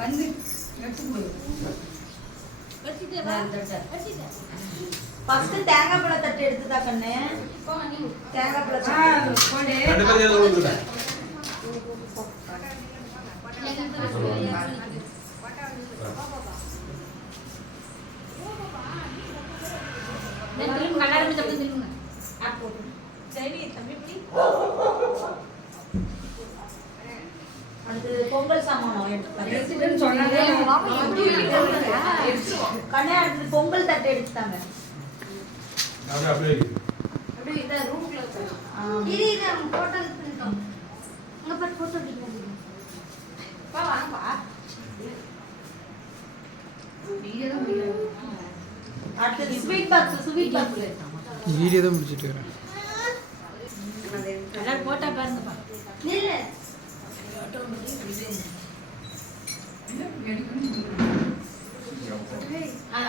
வந்து எடுத்து போடு. ஃபர்ஸ்ட் தேங்காய் பழ தட்டு எடுத்துதா கண்ணே. தேங்காய் பழ போடு. ரெண்டு பேரும் ஏதோ ஊத்துடா. திரும்ப கண்ணாடி தப்பு திரும்புங்க. சரி தம்பி இப்படி. அது பொங்கல் சாமான் எடுத்துட்டேன்னு சொன்னாங்க. கண்ணே அடுத்து பொங்கல் தட்டு எடுத்துட்டாங்க. அப்படியே அப்படியே இத ரூம்ல வச்சு. இது நம்ம போட்டோ எடுத்துட்டோம். அங்க பாரு போட்டோ எடுங்க. பா வாங்கப்பா. வீடியோ தான் முடியல. அடுத்து ஸ்வீட் பாக்ஸ் வீடியோ தான் முடிச்சிட்டு வரேன். எல்லாரும் போட்டா பாருங்கப்பா. நில்ல.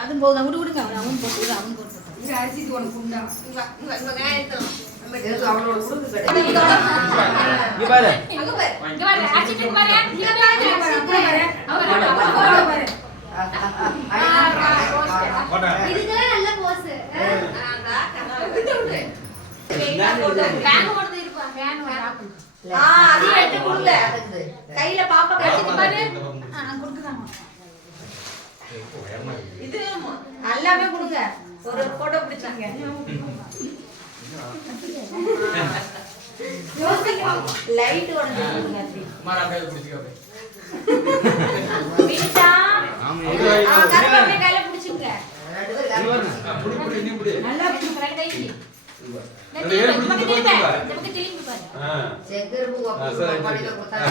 அதுவும் போதும் விடுங்க அவன் போட்டு அவன் போட்டு இங்க அரிசி போன குண்டா இங்க வெங்காயத்தோம். நம்ம எது அவளோட குடுக்கு கிடையாது இங்க பாரு. அங்க பாரு. இங்க வர அச்சிட்டு பாரு இங்க பாரு அவன் பாரு இதுக்கெல்லாம் நல்ல போஸ். ஃபேன் ஓடுது இருப்பா ஃபேன் ஆஃப் அது எடுத்து கொடுங்க. கையில பாப்பா அச்சிட்டு பாரு கொடுக்குறாங்க. இது எல்லாமே கொடுங்க. ஒரு போட்டோ பிடிச்சாங்க. லைட் உடனே கொடுங்க. மாரா கையில பிடிச்சுக்க. வீட்டா கருவேப்பிலை கையில பிடிச்சுங்க. புடி நீ புடி. நல்லா கரெக்ட் ஆயிடுச்சு. ஏறு பிடிச்சு நமக்கு திரும்பி பாரு. ஆ செங்கருப்பு சரி. படியில கொடுத்தாங்க